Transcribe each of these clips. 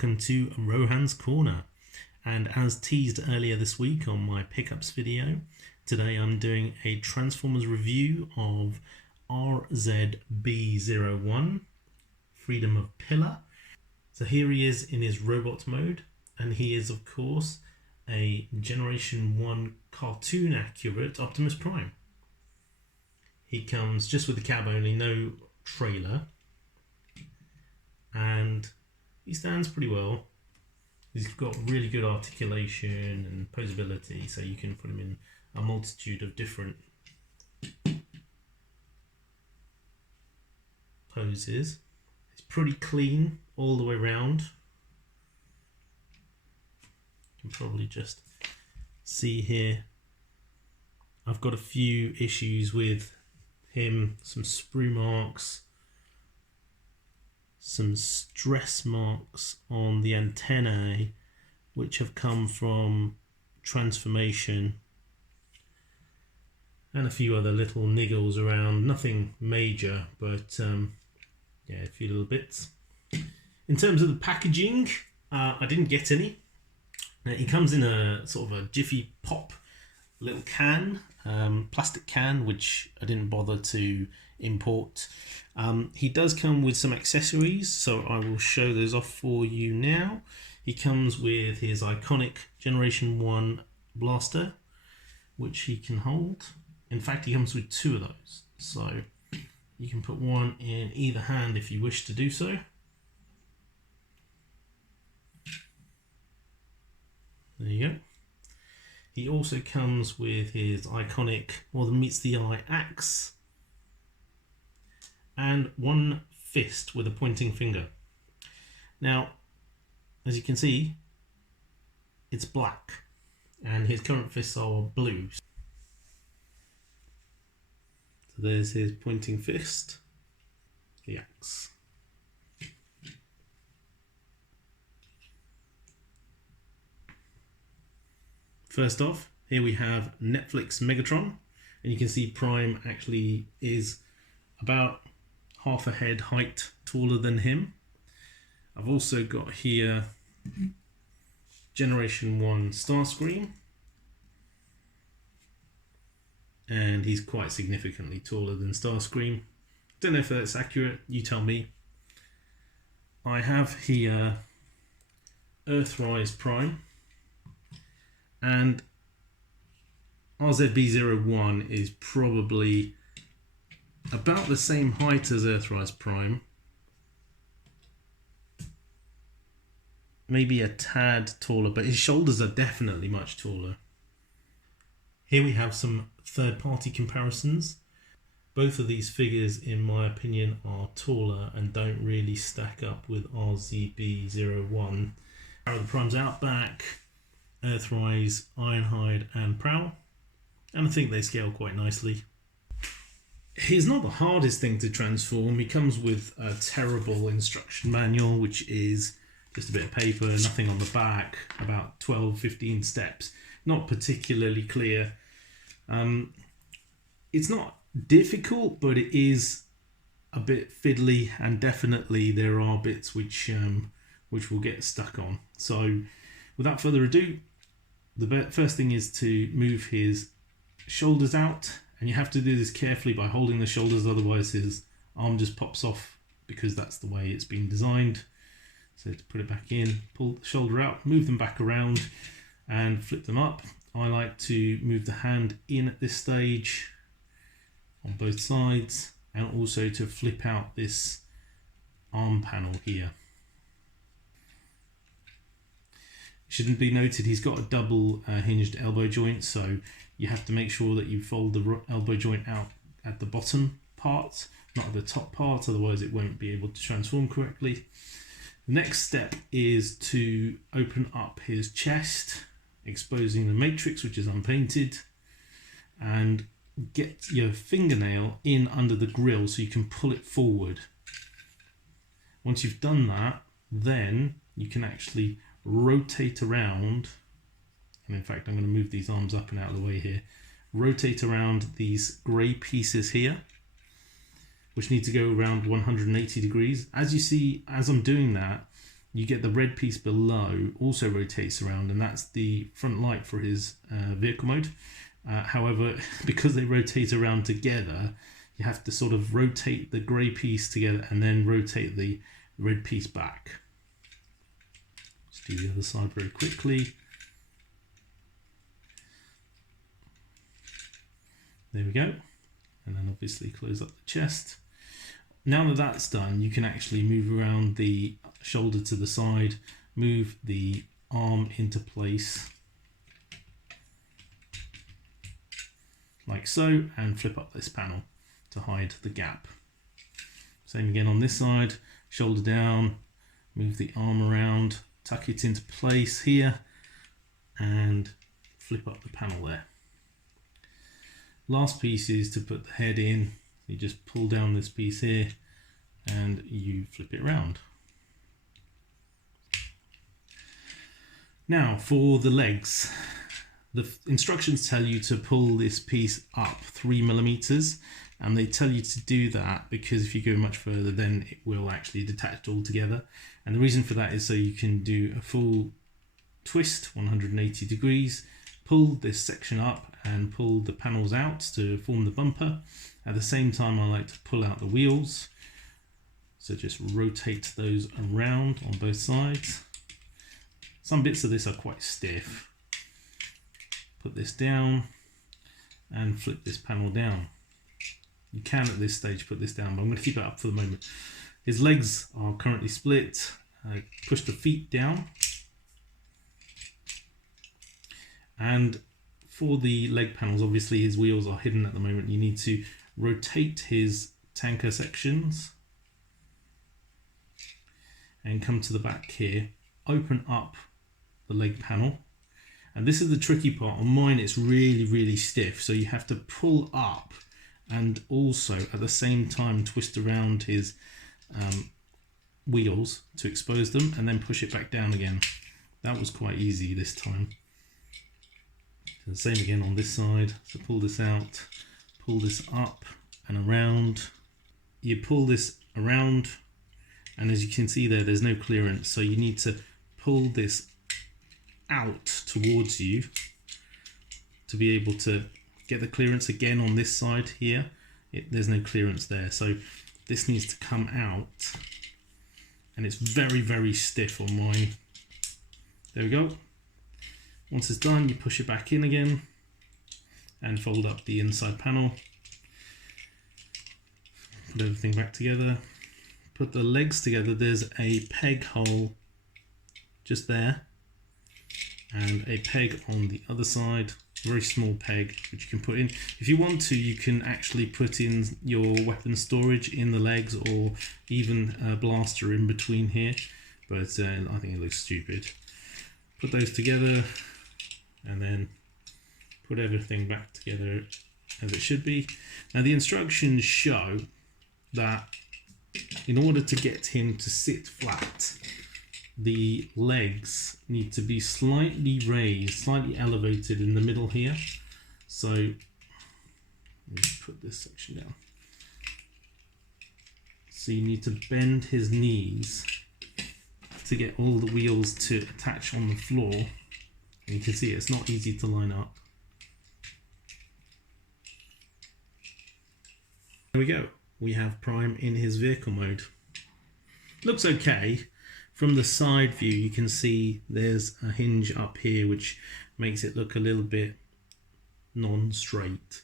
welcome to Rohan's Corner. And as teased earlier this week on my pickups video, today I'm doing a Transformers review of RZB01, Freedom of Pillar. So here he is in his robot mode, and he is of course a Generation 1 cartoon accurate Optimus Prime. He comes just with the cab only, no trailer, and he stands pretty well. He's got really good articulation and posability, so you can put him in a multitude of different poses. It's pretty clean all the way around. You can probably just see here, I've got a few issues with him, some sprue marks, some stress marks on the antennae which have come from transformation, and a few other little niggles around, nothing major, but yeah, a few little bits. In terms of the packaging, I didn't get any. It comes in a sort of a Jiffy Pop little can, plastic can, which I didn't bother to import. He does come with some accessories, so I will show those off for you now. He comes with his iconic Generation 1 blaster, which he can hold. In fact, he comes with two of those, so you can put one in either hand if you wish to do so. There you go. He also comes with his iconic more than meets the eye axe and one fist with a pointing finger. Now, as you can see, it's black and his current fists are blue. So there's his pointing fist, the axe. First off, here we have Netflix Megatron, and you can see Prime actually is about half a head height taller than him. I've also got here Generation 1 Starscream, and he's quite significantly taller than Starscream. Don't know if that's accurate, you tell me. I have here Earthrise Prime, and RZB01 is probably about the same height as Earthrise Prime, maybe a tad taller, but his shoulders are definitely much taller. Here we have some third-party comparisons. Both of these figures, in my opinion, are taller and don't really stack up with RZB01. The Prime's Outback, Earthrise, Ironhide and Prowl, and I think they scale quite nicely. He's not the hardest thing to transform. He comes with a terrible instruction manual, which is just a bit of paper, nothing on the back, about 12-15 steps, not particularly clear. It's not difficult, but it is a bit fiddly, and definitely there are bits which will get stuck on. So without further ado, the first thing is to move his shoulders out, and you have to do this carefully by holding the shoulders, otherwise his arm just pops off, because that's the way it's been designed. So to put it back in, pull the shoulder out, move them back around and flip them up. I like to move the hand in at this stage on both sides, and also to flip out this arm panel here. Shouldn't be noted, he's got a double hinged elbow joint, so you have to make sure that you fold the elbow joint out at the bottom part, not at the top part, otherwise it won't be able to transform correctly. The next step is to open up his chest, exposing the matrix, which is unpainted, and get your fingernail in under the grill so you can pull it forward. Once you've done that, then you can actually rotate around, and in fact I'm going to move these arms up and out of the way here, rotate around these grey pieces here, which need to go around 180 degrees. As you see, as I'm doing that, you get the red piece below also rotates around, and that's the front light for his vehicle mode. However, because they rotate around together, you have to sort of rotate the grey piece together and then rotate the red piece back. Let's do the other side very quickly. There we go. And then obviously close up the chest. Now that that's done, you can actually move around the shoulder to the side, move the arm into place like so, and flip up this panel to hide the gap. Same again on this side, shoulder down, move the arm around, tuck it into place here, and flip up the panel there. Last piece is to put the head in. You just pull down this piece here and you flip it around. Now for the legs. The instructions tell you to pull this piece up 3 millimeters, and they tell you to do that because if you go much further then it will actually detach all together. And the reason for that is so you can do a full twist 180 degrees, pull this section up and pull the panels out to form the bumper. At the same time I like to pull out the wheels, so just rotate those around on both sides. Some bits of this are quite stiff. Put this down and flip this panel down. You can at this stage put this down, but I'm going to keep it up for the moment. His legs are currently split. Push the feet down. And for the leg panels, obviously his wheels are hidden at the moment. You need to rotate his tanker sections and come to the back here. Open up the leg panel. And this is the tricky part. On mine it's really stiff, so you have to pull up and also at the same time twist around his wheels to expose them and then push it back down again. That was quite easy this time. So the same again on this side. So pull this out, pull this up and around. You pull this around, and as you can see there's no clearance, so you need to pull this out towards you to be able to get the clearance. Again on this side here, there's no clearance there, so this needs to come out, and it's very stiff on mine. There we go. Once it's done, you push it back in again and fold up the inside panel. Put everything back together. Put the legs together. There's a peg hole just there and a peg on the other side, a very small peg which you can put in. If you want to, you can actually put in your weapon storage in the legs, or even a blaster in between here, but I think it looks stupid. Put those together and then put everything back together as it should be. Now the instructions show that in order to get him to sit flat, the legs need to be slightly raised, slightly elevated in the middle here. So let me put this section down. So you need to bend his knees to get all the wheels to attach on the floor. And you can see it's not easy to line up. There we go. We have Prime in his vehicle mode. Looks okay. From the side view, you can see there's a hinge up here which makes it look a little bit non-straight.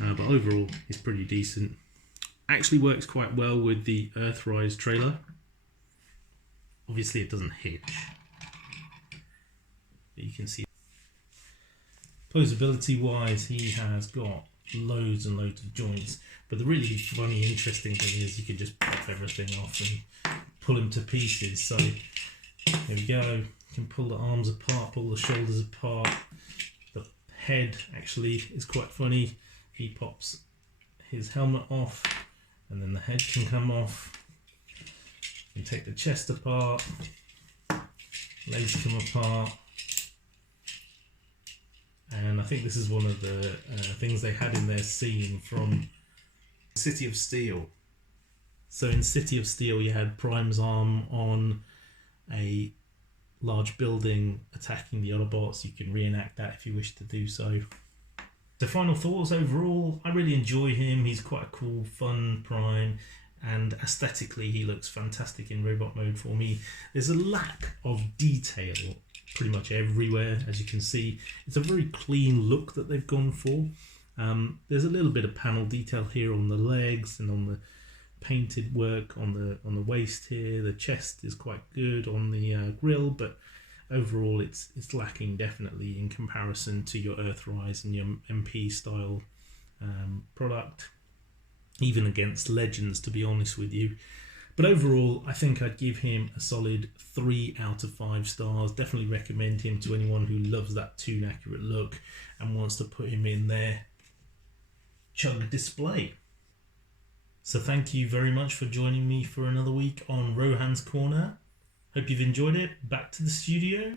But overall, it's pretty decent. Actually works quite well with the Earthrise trailer. Obviously, it doesn't hitch. But you can see. Posability-wise, he has got loads and loads of joints. But the really funny, interesting thing is you can just pop everything off and pull him to pieces. So there we go. You can pull the arms apart, pull the shoulders apart. The head actually is quite funny. He pops his helmet off and then the head can come off. You can take the chest apart, legs come apart. And I think this is one of the things they had in their scene from City of Steel. So in City of Steel you had Prime's arm on a large building attacking the Autobots. You can reenact that if you wish to do so. So final thoughts overall, I really enjoy him. He's quite a cool, fun Prime, and aesthetically he looks fantastic in robot mode for me. There's a lack of detail pretty much everywhere, as you can see. It's a very clean look that they've gone for. There's a little bit of panel detail here on the legs and on the painted work on the waist here. The chest is quite good on the grill, but overall it's lacking definitely in comparison to your Earthrise and your MP style product, even against Legends, to be honest with you. But overall, I think I'd give him a solid 3 out of 5 stars. Definitely recommend him to anyone who loves that toon accurate look and wants to put him in their chug display. So thank you very much for joining me for another week on Rohan's Corner. Hope you've enjoyed it. Back to the studio.